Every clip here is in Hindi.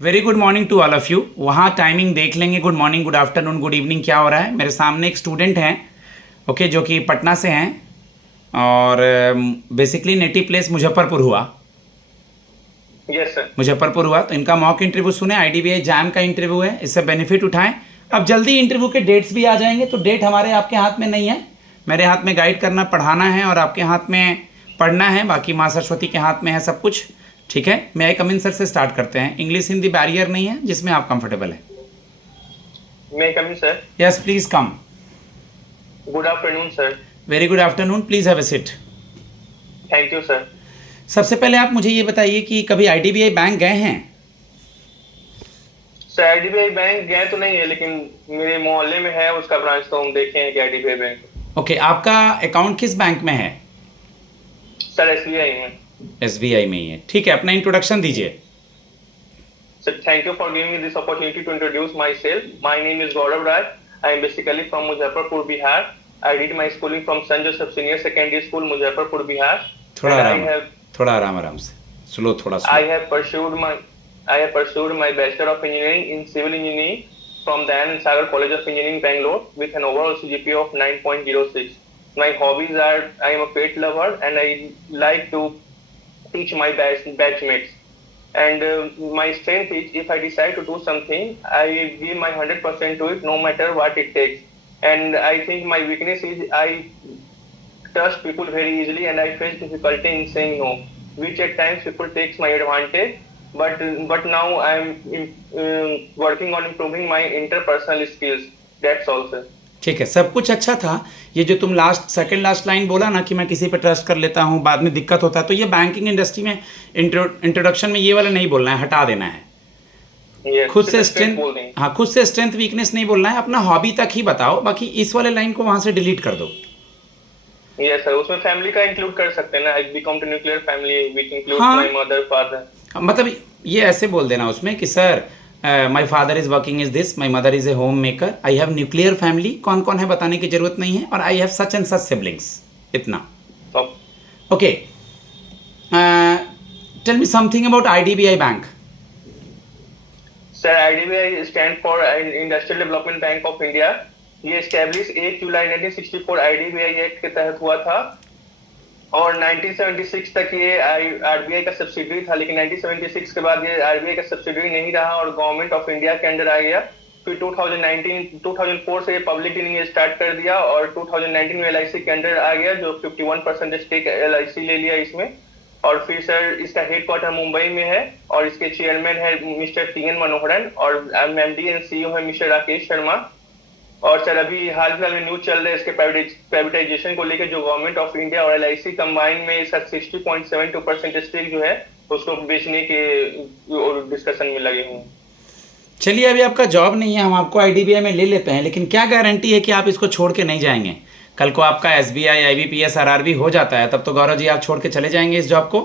Very good morning to all of you. वहाँ टाइमिंग देख लेंगे, good morning, good afternoon, good evening क्या हो रहा है। मेरे सामने एक स्टूडेंट हैं, ओके, जो कि पटना से हैं और बेसिकली नेटिव प्लेस मुजफ्फरपुर हुआ। Yes sir. मुजफ्फरपुर हुआ तो इनका मॉक इंटरव्यू सुने, आईडीबीआई जैम का इंटरव्यू है, इससे बेनिफिट उठाएं। अब जल्दी इंटरव्यू के डेट्स भी आ जाएंगे, तो डेट हमारे आपके हाथ में नहीं है, मेरे हाथ में गाइड करना, पढ़ाना है, और आपके हाथ में पढ़ना है, बाकी माँ सरस्वती के हाथ में है सब कुछ। ठीक है, मैं आई कम इन सर से स्टार्ट करते हैं। इंग्लिश हिंदी बैरियर नहीं है, जिसमें आप कंफर्टेबल है। मैं come in sir. Yes please come. Good afternoon sir. Very good afternoon, please have a seat. Thank you sir. सबसे पहले आप मुझे ये बताइए कि कभी आईडीबीआई बैंक गए हैं? सर आईडीबीआई बैंक गए तो नहीं है, लेकिन मेरे मोहल्ले में है उसका ब्रांच, तो हम देखे हैं कि आईडीबीआई बैंक। ओके, आपका अकाउंट किस बैंक में है? सर एसबीआई में। एसबीआई में ही है, ठीक है। अपना इंट्रोडक्शन दीजिए। Sir, thank you for giving me this opportunity to introduce myself. My name is Gaurav Raj. I am basically from Muzaffarpur, Bihar. I did my schooling from St. Joseph Senior Secondary School, Muzaffarpur, Bihar. थोड़ा And आराम, थोड़ा आराम से, स्लो, थोड़ा I slow. have pursued my Bachelor of Engineering in Civil Engineering from Dayanand Sagar College of Engineering, Bangalore, with an overall CGPA of 9.06. My hobbies are I am a pet lover and I like to teach my batchmates. And my strength is if I decide to do something, I give my 100% to it, no matter what it takes. And I think my weakness is I trust people very easily and I face difficulty in saying no, which at times people takes my advantage. But now I'm working on improving my interpersonal skills. That's all, sir. ठीक है, सब कुछ अच्छा था। ये जो तुम सेकंड लास्ट लाइन बोला ना कि मैं किसी पे ट्रस्ट कर लेता हूँ, बाद में दिक्कत होता है, तो ये बैंकिंग इंडस्ट्री में इंट्रोडक्शन में ये वाला नहीं बोलना है, हटा देना है। Yes, खुद से बोल स्ट्रेंथ, देंगे। हाँ, खुद से स्ट्रेंथ वीकनेस नहीं बोलना है, अपना हॉबी तक ही बताओ, बाकी इस वाले लाइन को वहाँ से डिलीट कर दो। Yes, sir. उसमें फैमिली का इंक्लूड कर सकते हैं ना। I become to nuclear family which includes हाँ। my mother, father. मतलब ये ऐसे बोल देना उसमें कि sir my father is working is this, my mother is a homemaker, I have nuclear family, कौन कौन है बताने की जरूरत नहीं है, और I have such and such siblings, इतना। So, okay, tell me something about IDBI bank. Sir IDBI stand for industrial development bank of India. ये एस्टेब्लिश 1 जुलाई 1964 IDBI एक्ट के तहत हुआ था और 1976 तक ये RBI का सब्सिडरी था, लेकिन 1976 के बाद ये RBI का सब्सिडरी नहीं रहा और गवर्नमेंट ऑफ इंडिया के अंडर आ गया। फिर 2004 से ये पब्लिक डीलिंग स्टार्ट कर दिया और 2019 में LIC के अंडर आ गया, जो 51% स्टेक LIC ले लिया इसमें। और फिर सर इसका हेडक्वार्टर मुंबई में है और इसके चेयरमैन है मिस्टर TN मनोहरन और MD एंड CEO है मिस्टर राकेश शर्मा। और सर अभी हाल फिलहाल में न्यूज चल रहा है इसके प्राइवेटाइजेशन को लेकर, जो गवर्नमेंट ऑफ इंडिया और LIC कंबाइन में इसका 60.72% स्टेक जो है उसको बेचने के डिस्कशन में लगे हुए हैं। चलिए, अभी आपका जॉब नहीं है, हम आपको आईडीबीआई में ले लेते हैं, लेकिन क्या गारंटी है कि आप इसको छोड़ के नहीं जाएंगे? कल को आपका SBI, IBPS, RRB हो जाता है, तब तो गौरव जी आप छोड़ के चले जाएंगे इस जॉब को?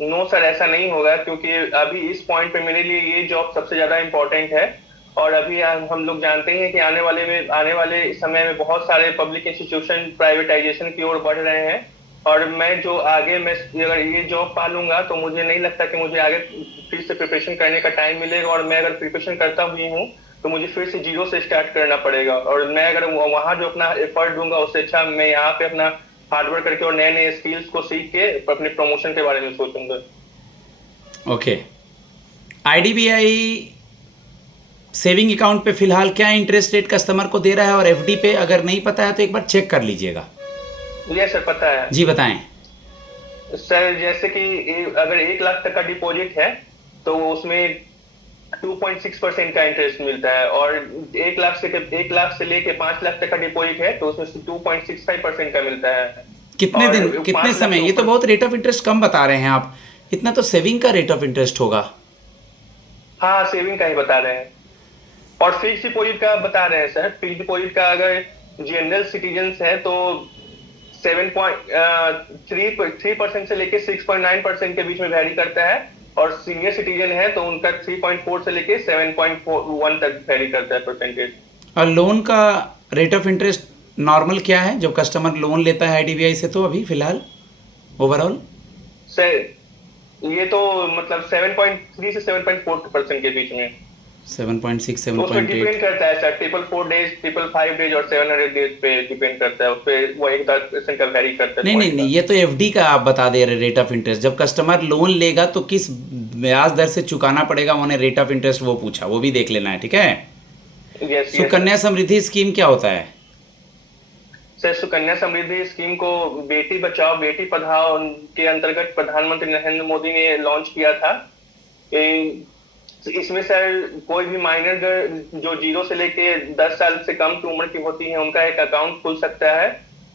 नो सर, ऐसा नहीं होगा, क्योंकि अभी इस पॉइंट पे मेरे लिए ये जॉब सबसे ज्यादा इम्पोर्टेंट है। और अभी हम लोग जानते हैं कि आने वाले समय में बहुत सारे पब्लिक इंस्टीट्यूशन प्राइवेटाइजेशन की ओर बढ़ रहे हैं और मैं अगर ये जॉब पा लूंगा तो मुझे नहीं लगता कि मुझे आगे फिर से प्रिपरेशन करने का टाइम मिलेगा। और मैं अगर प्रिपरेशन करता भी हूँ तो मुझे फिर से जीरो से स्टार्ट करना पड़ेगा और मैं अगर वहाँ जो अपना एफर्ट दूंगा उससे अच्छा मैं यहाँ पे अपना हार्डवर्क करके और नए नए स्किल्स को सीख के अपने प्रमोशन के बारे में सोचूंगा। ओके, आईडीबीआई सेविंग अकाउंट पे फिलहाल क्या इंटरेस्ट रेट कस्टमर को दे रहा है, और एफडी पे अगर नहीं पता है तो एक बार चेक कर लीजिएगा। ये सर पता है। जी बताएं। सर जैसे कि अगर 1 लाख तक का डिपॉजिट है तो उसमें 2.6% का इंटरेस्ट मिलता है और 1 लाख से लेके 5 लाख तक का डिपॉजिट है तो उसमें 2.65% का मिलता है। कितने और दिन, 5 कितने लाख समय? से ये तो ऊपर- बहुत रेट ऑफ इंटरेस्ट कम बता रहे हैं आप, इतना तो सेविंग का रेट ऑफ इंटरेस्ट होगा। हाँ, सेविंग का ही बता रहे हैं और फिक्स डिपॉजिट का बता रहे हैं सर। फिक्स डिपॉजिट का अगर जनरल सिटीजन है तो 7.3% से लेके 6.9% के बीच में वैरी करता है और सीनियर सिटीजन है तो उनका 3.4 से लेके 7.1 तक वैरी करता है परसेंटेज। और लोन का रेट ऑफ इंटरेस्ट नॉर्मल क्या है जो कस्टमर लोन लेता है आईडीबीआई से, तो अभी फिलहाल ओवरऑल? सर ये तो मतलब 7.3 से 7.4% के बीच में। 7.6 तो उस पर 7.8। डिपेंड करता है सर, 444 डेज, 555 डेज और 700 डेज पे डिपेंड करता है, उस पे वो 1-10% का वेरी करता है नहीं नहीं पॉइंट नहीं, का। ये तो एफडी का आप बता दे रहे रेट ऑफ इंटरेस्ट। जब कस्टमर लोन लेगा तो किस ब्याज दर से चुकाना पड़ेगा, उन्हें रेट ऑफ इंटरेस्ट वो पूछा, वो भी देख लेना है, ठीक है। Yes yes sir. Sukanya Samriddhi scheme क्या होता है? सर सुकन्या समृद्धि स्कीम को बेटी बचाओ बेटी पढ़ाओ के अंतर्गत प्रधानमंत्री नरेंद्र मोदी ने लॉन्च किया था। ए- इसमें सर कोई भी माइनर जो 0 से लेके 10 साल से कम की उम्र की होती है, उनका एक अकाउंट खुल सकता है।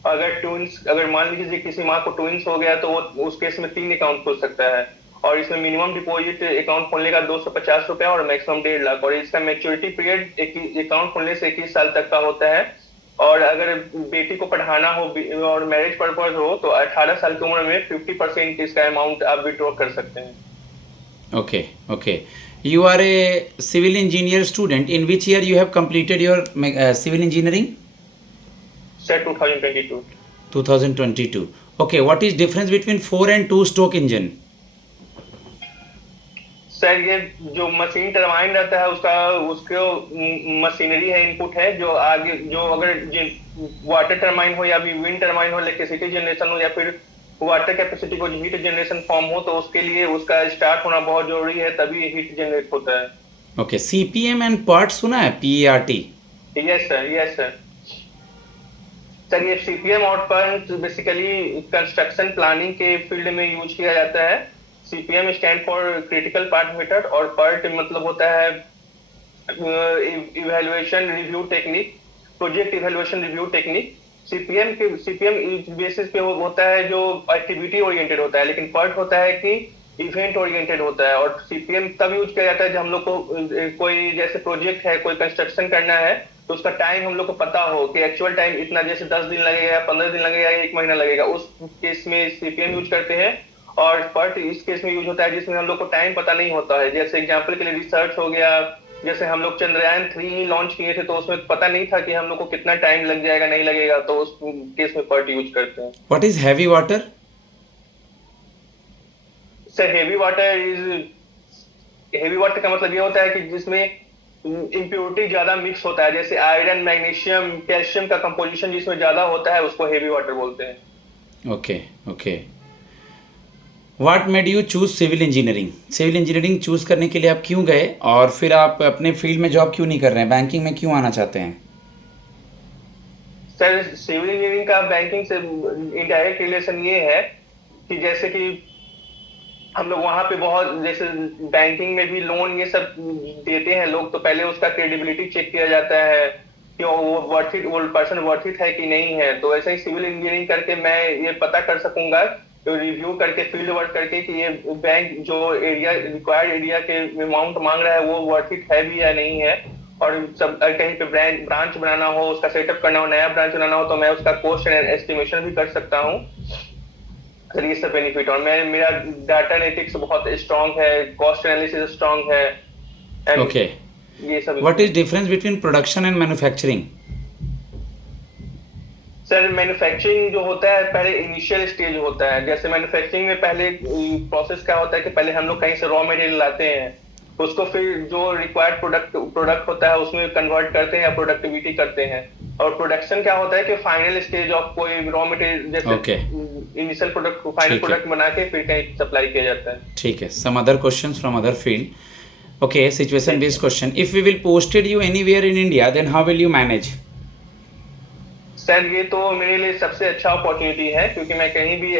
अगर मान लीजिए किसी माँ को ट्विंस हो गया तो वो उस केस में 3 अकाउंट खुल सकता है। और इसमें मिनिमम डिपॉजिट अकाउंट खोलने का 250 रुपया और मैक्सिमम 1.5 लाख, और इसका मैच्योरिटी पीरियड अकाउंट खोलने से 21 साल तक का होता है। और अगर बेटी को पढ़ाना हो और मैरिज पर्पज हो तो 18 साल की उम्र में 50% इसका अमाउंट आप विड्रॉ कर सकते हैं। Okay, okay. You are a civil engineer student. In which year you have completed your civil engineering? Sir 2022। 2022. Okay, what is difference between 4 and 2 stroke engine? Sir ये जो मशीन टरबाइन रहता है उसका उसको मशीनरी है, इनपुट है जो आगे जो अगर वाटर टरबाइन हो या विंड टरबाइन हो, इलेक्ट्रिसिटी जनरेशन हो या फिर वाटर कैपेसिटी को हीट जनरेशन फॉर्म हो, तो उसके लिए उसका स्टार्ट होना बहुत जरूरी है, तभी हीट जनरेट होता है। Okay, CPM and PERT सुना है? PERT. Yes sir, yes sir. Sir ये सीपीएम और पर्ट बेसिकली कंस्ट्रक्शन प्लानिंग के फील्ड में यूज किया जाता है। CPM stand for critical part method और पर्ट मतलब होता है evaluation review technique, project evaluation review technique. CPM basis पे होता है जो एक्टिविटी ओरिएंटेड होता है, लेकिन पर्ट होता है कि इवेंट ओरिएंटेड होता है। और सीपीएम तब यूज किया जाता है जब हम लोग को कोई जैसे प्रोजेक्ट है, कोई कंस्ट्रक्शन करना है, तो उसका टाइम हम लोग को पता हो कि एक्चुअल टाइम इतना, जैसे 10 दिन लगेगा, 15 दिन लगेगा या 1 महीना लगेगा, उस केस में सीपीएम यूज करते हैं। और पर्ट इस केस में यूज होता है जिसमें हम लोग को टाइम पता नहीं होता है। जैसे एग्जांपल के लिए रिसर्च हो गया, जैसे हम लोग चंद्रयान 3 लॉन्च किए थे तो उसमें पता नहीं था कि हम लोग को कितना टाइम लग जाएगा नहीं लगेगा, तो उस केस में पर्ट यूज करते हैं। What is heavy water? Sir heavy water का मतलब ये होता है कि जिसमें इम्प्योरिटी ज्यादा मिक्स होता है, जैसे आयरन, मैग्नीशियम, कैल्शियम का कंपोजिशन जिसमें ज्यादा होता है उसको हेवी वाटर बोलते हैं। Okay, okay. What made you choose civil engineering? Civil engineering choose करने के लिए आप क्यों गए, और फिर आप अपने फील्ड में जॉब क्यों नहीं कर रहे हैं, बैंकिंग में क्यों आना चाहते हैं? सर सिविल इंजीनियरिंग का बैंकिंग से इनडायरेक्ट रिलेशन ये है कि जैसे कि हम लोग वहां पे बहुत, जैसे बैंकिंग में भी लोन ये सब देते हैं लोग, तो पहले उसका क्रेडिबिलिटी चेक किया जाता है कि वो पर्सन वर्थ इट है कि नहीं है। तो ऐसे ही सिविल इंजीनियरिंग करके मैं ये पता कर सकूंगा, रिव्यू करके, फील्ड वर्क करके, कि ये बैंक जो एरिया रिक्वायर्ड एरिया के अमाउंट मांग रहा है वो वर्थ इट है भी या नहीं है। और सब कहीं पे ब्रांच बनाना हो, उसका सेटअप करना हो, नया ब्रांच बनाना हो, तो मैं उसका कॉस्ट एंड एस्टिमेशन भी कर सकता हूँ। सर ये सब बेनिफिट, और मैं मेरा डाटा एनालिटिक्स बहुत स्ट्रांग है, कॉस्ट एनालिसिस स्ट्रांग है, एंड Okay. ये सब। What is difference between production and manufacturing? Sir manufacturing जो होता है पहले इनिशियल स्टेज होता है। जैसे मैन्युफैक्चरिंग में पहले प्रोसेस क्या होता है कि पहले हम लोग कहीं से रॉ मटेरियल लाते हैं, उसको फिर जो रिक्वायर्ड प्रोडक्ट होता है उसमें कन्वर्ट करते हैं या प्रोडक्टिविटी करते हैं। और प्रोडक्शन क्या होता है कि फाइनल स्टेज ऑफ कोई रॉ मटेरियल, जैसे Okay. इनिशियल प्रोडक्ट को फाइनल ठीक है। प्रोडक्ट बना के फिर कहीं सप्लाई किया जाता है। ठीक है. Some other questions from other field. Okay, situation based question. If we will posted you anywhere in India, then how will you manage? Sir ये तो मेरे लिए सबसे अच्छा अपॉर्चुनिटी है, क्योंकि मैं कहीं भी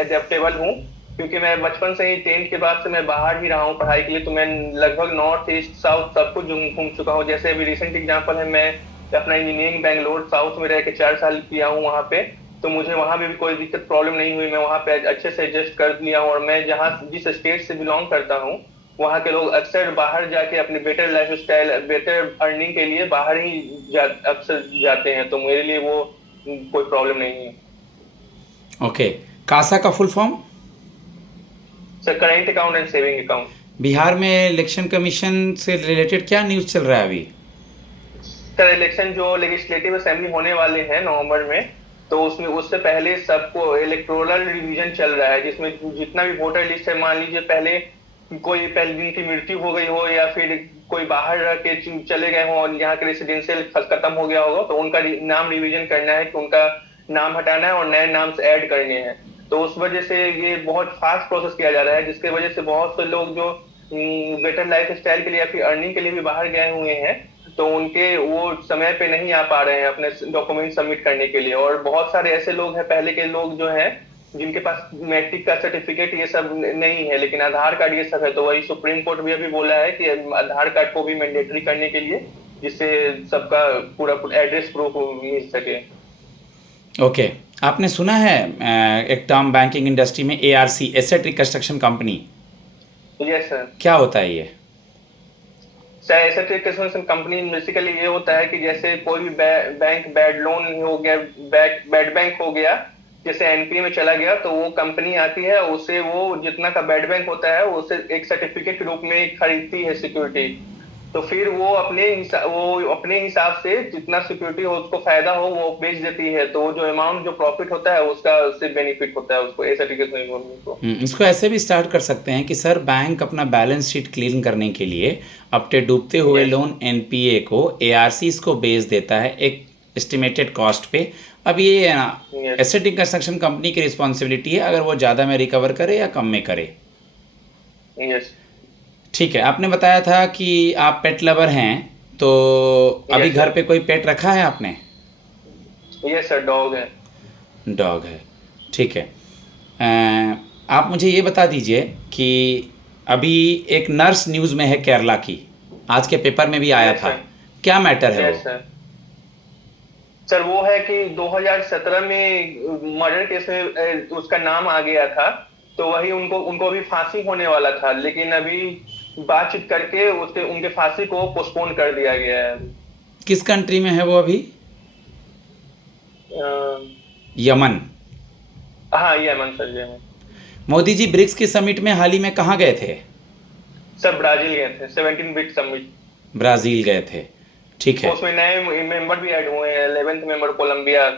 एडेप्टेबल हूँ। क्योंकि मैं बचपन से ही 10th के बाद से मैं बाहर ही रहा हूँ पढ़ाई के लिए, तो मैं लगभग नॉर्थ ईस्ट साउथ सब कुछ घूम चुका हूँ। जैसे अभी रिसेंट एग्जांपल है, मैं अपना इंजीनियरिंग बैंगलोर साउथ में रह के 4 साल किया हूँ वहाँ पे, तो मुझे वहाँ भी कोई दिक्कत प्रॉब्लम नहीं हुई। मैं वहाँ पे अच्छे से एडजस्ट कर लिया हूँ। और मैं जहाँ जिस स्टेट से बिलोंग करता हूँ, वहाँ के लोग अक्सर बाहर जाके अपने better life style, better earning के लिए बाहर ही अक्सर जाते हैं, तो मेरे लिए वो कोई प्रॉब्लम नहीं है। Okay. कासा का full form? Sir current account and saving account. Bihar में इलेक्शन कमीशन से रिलेटेड क्या न्यूज़ चल रहा है अभी? सर इलेक्शन जो लेजिस्लेटिव असेंबली होने वाले हैं नवंबर में, तो उसमें उससे पहले सबको इलेक्टोरल रिवीजन चल रहा है, जिसमें जितना भी वोटर लिस्ट है, मान लीजिए पहले कोई पहले दिन की मृत्यु हो गई हो या फिर कोई बाहर रह के चले गए हो और यहाँ के रेसिडेंशियल खत्म हो गया होगा, तो उनका नाम रिवीजन करना है कि उनका नाम हटाना है और नए नाम ऐड करने हैं। तो उस वजह से ये बहुत फास्ट प्रोसेस किया जा रहा है, जिसके वजह से बहुत से लोग जो बेटर लाइफ स्टाइल के लिए या फिर अर्निंग के लिए भी बाहर गए हुए हैं, तो उनके वो समय पे नहीं आ पा रहे हैं अपने डॉक्यूमेंट सबमिट करने के लिए। और बहुत सारे ऐसे लोग हैं, पहले के लोग जो हैं जिनके पास मैट्रिक का सर्टिफिकेट ये सब नहीं है लेकिन आधार कार्ड ये सब है, तो वही सुप्रीम कोर्ट भी अभी बोला है कि आधार कार्ड को भी मैंडेटरी करने के लिए, जिससे सबका पूरा एड्रेस प्रूफ मिल सके। ओके आपने सुना है एक टर्म बैंकिंग इंडस्ट्री में ARC, asset reconstruction company? Yes sir. क्या होता है ये? Sir asset reconstruction company basically ये होता है कि जैसे कोई भी बैंक बैड लोन हो गया, बैड बैंक हो गया, जैसे NPA में चला गया, तो वो कंपनी आती है, उसे वो जितना का बैड बैंक होता है उसे एक सर्टिफिकेट के रूप में खरीदती है सिक्योरिटी। तो फिर वो अपने हिसाब से जितना सिक्योरिटी हो उसको फायदा हो वो बेच देती है, तो जो अमाउंट जो प्रॉफिट होता है उसका उससे बेनिफिट होता है उसको, एसेट रिकंस्ट्रक्शन को। इसको ऐसे भी स्टार्ट कर सकते हैं कि सर बैंक अपना बैलेंस शीट क्लीन करने के लिए अपने डूबते हुए लोन NPA को ARCs को बेच देता है एक एस्टिमेटेड कॉस्ट पे। अब ये एसेट रिकंस्ट्रक्शन कंपनी की रिस्पॉन्सिबिलिटी है अगर वो ज़्यादा में रिकवर करे या कम में करे। यस ठीक है, आपने बताया था कि आप पेट लवर हैं, तो अभी घर पे कोई पेट रखा है आपने? यस सर, डॉग है। डॉग है, ठीक है। आप मुझे ये बता दीजिए कि अभी एक नर्स न्यूज़ में है केरला की, आज के पेपर में भी आया था, क्या मैटर है वो? सर वो है कि 2017 में मर्डर केस में उसका नाम आ गया था, तो वही उनको अभी फांसी होने वाला था, लेकिन अभी बातचीत करके उनके फांसी को पोस्टपोन कर दिया गया है। किस कंट्री में है वो अभी? यमन। हाँ Yemen sir, Yemen. Modi ji BRICS की समिट में हाल ही में कहाँ गए थे? सर ब्राजील गए थे, 17 ब्रिक्स समिट। ब्राजील गए थे, ठीक है। उसमें नए मेंबर भी ऐड हुए हैं, 11th member Colombia.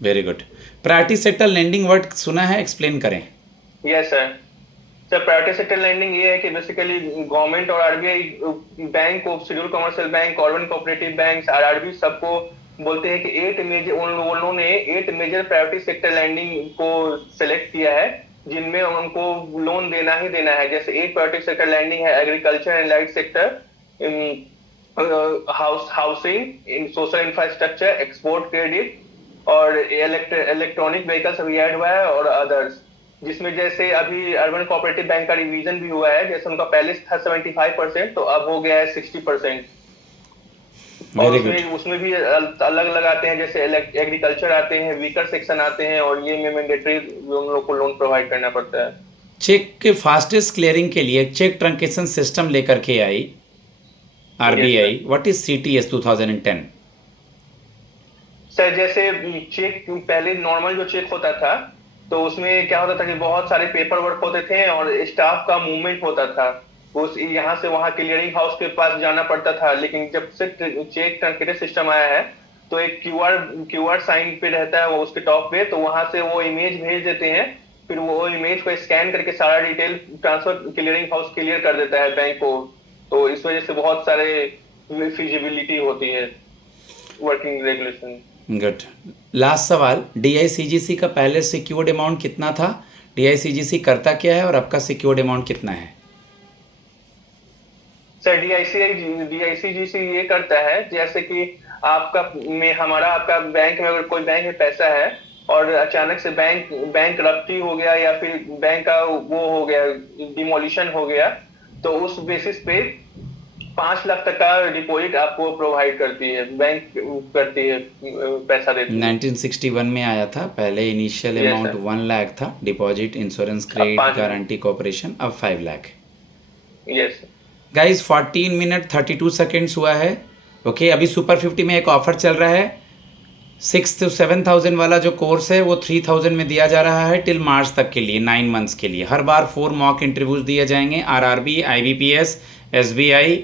Very good. Priority sector lending word सुना है, एक्सप्लेन करें। Yes sir. Sir priority sector lending ये है कि बेसिकली गवर्नमेंट और RBI बैंक को, schedule commercial bank, urban cooperative bank, RRB सबको बोलते हैं कि 8 मेजर, उन्होंने 8 मेजर प्रायोरिटी सेक्टर लैंडिंग को सिलेक्ट किया है जिनमें उनको लोन देना ही देना है। जैसे 8 प्रायोरिटी सेक्टर लैंडिंग है, agriculture and light sector, housing, social infrastructure, export credit और इलेक्ट्रॉनिक व्हीकल्स अभी ऐड हुआ है और अदर्स, जिसमें जैसे अभी अर्बन कोऑपरेटिव बैंक का रिवीजन भी हुआ है। जैसे उनका पहले था 75%, तो अब हो गया है 60%। और उसमें भी अलग अलग आते हैं, जैसे एग्रीकल्चर आते हैं, व्हीकल सेक्शन आते हैं, और ये में मैंडेटरी उन लोग को लोन प्रोवाइड करना पड़ता है। चेक के फास्टेस्ट क्लियरिंग के लिए चेक ट्रंकेशन सिस्टम लेकर के आई RBI। What is CTS 2010? Sir जैसे चेक पहले नॉर्मल जो चेक होता था, तो उसमें क्या होता था कि बहुत सारे पेपर वर्क होते थे और स्टाफ का मूवमेंट होता था, उस यहाँ से वहाँ क्लियरिंग हाउस के पास जाना पड़ता था। लेकिन जब से चेक ट्रंकेटेड सिस्टम आया है, तो एक QR साइन पे रहता है वो उसके टॉप पे, तो वहां से वो इमेज भेज देते हैं, फिर वो इमेज को स्कैन करके सारा detail transfer clearing house clear कर देता है बैंक को। तो इस वजह से बहुत सारे फिजिबिलिटी होती है वर्किंग रेगुलेशन। गुड। लास्ट सवाल, DICGC का पहले सिक्योर्ड अमाउंट कितना था? DICGC करता क्या है और आपका सिक्योर्ड अमाउंट कितना है? सर DICGC ये करता है, जैसे कि आपका बैंक में, अगर कोई बैंक में पैसा है और अचानक से बैंक रफ्ती हो गया या फिर बैंक का वो हो गया, डिमोलिशन हो गया, तो उस बेसिस पे 5 लाख तक का डिपॉजिट आपको प्रोवाइड करती है, बैंक करती है, पैसा देती है। 1961 में आया था, पहले इनिशियल अमाउंट 1 लाख था, deposit, insurance, credit, guarantee, corporation, अब 5 lakh. Yes guys 14 minute 32 seconds हुआ है। ओके अभी सुपर 50 में एक ऑफर चल रहा है, 6 to 7,000 वाला जो कोर्स है वो 3,000 में दिया जा रहा है टिल मार्च तक के लिए, 9 मंथ्स के लिए। हर बार 4 मॉक इंटरव्यूज दिए जाएंगे, RRB, IBPS, SBI,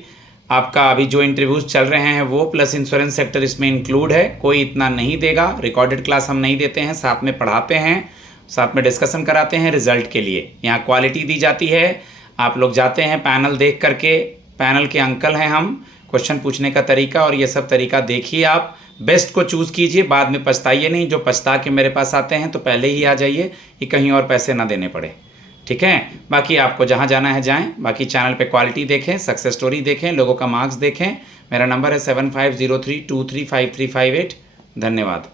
आपका अभी जो इंटरव्यूज़ चल रहे हैं वो प्लस इंश्योरेंस सेक्टर इसमें इंक्लूड है। कोई इतना नहीं देगा। रिकॉर्डेड क्लास हम नहीं देते हैं, साथ में पढ़ाते हैं, साथ में डिस्कशन कराते हैं रिजल्ट के लिए। यहाँ क्वालिटी दी जाती है। आप लोग जाते हैं पैनल देख करके, पैनल के अंकल हैं हम, क्वेश्चन पूछने का तरीका और ये सब तरीका देखिए। आप बेस्ट को चूज़ कीजिए, बाद में पछताइए नहीं। जो पछता के मेरे पास आते हैं तो पहले ही आ जाइए कि कहीं और पैसे ना देने पड़े, ठीक है। बाकी आपको जहाँ जाना है जाएं। बाकी चैनल पे क्वालिटी देखें, सक्सेस स्टोरी देखें, लोगों का मार्क्स देखें। मेरा नंबर है 7503235358। धन्यवाद।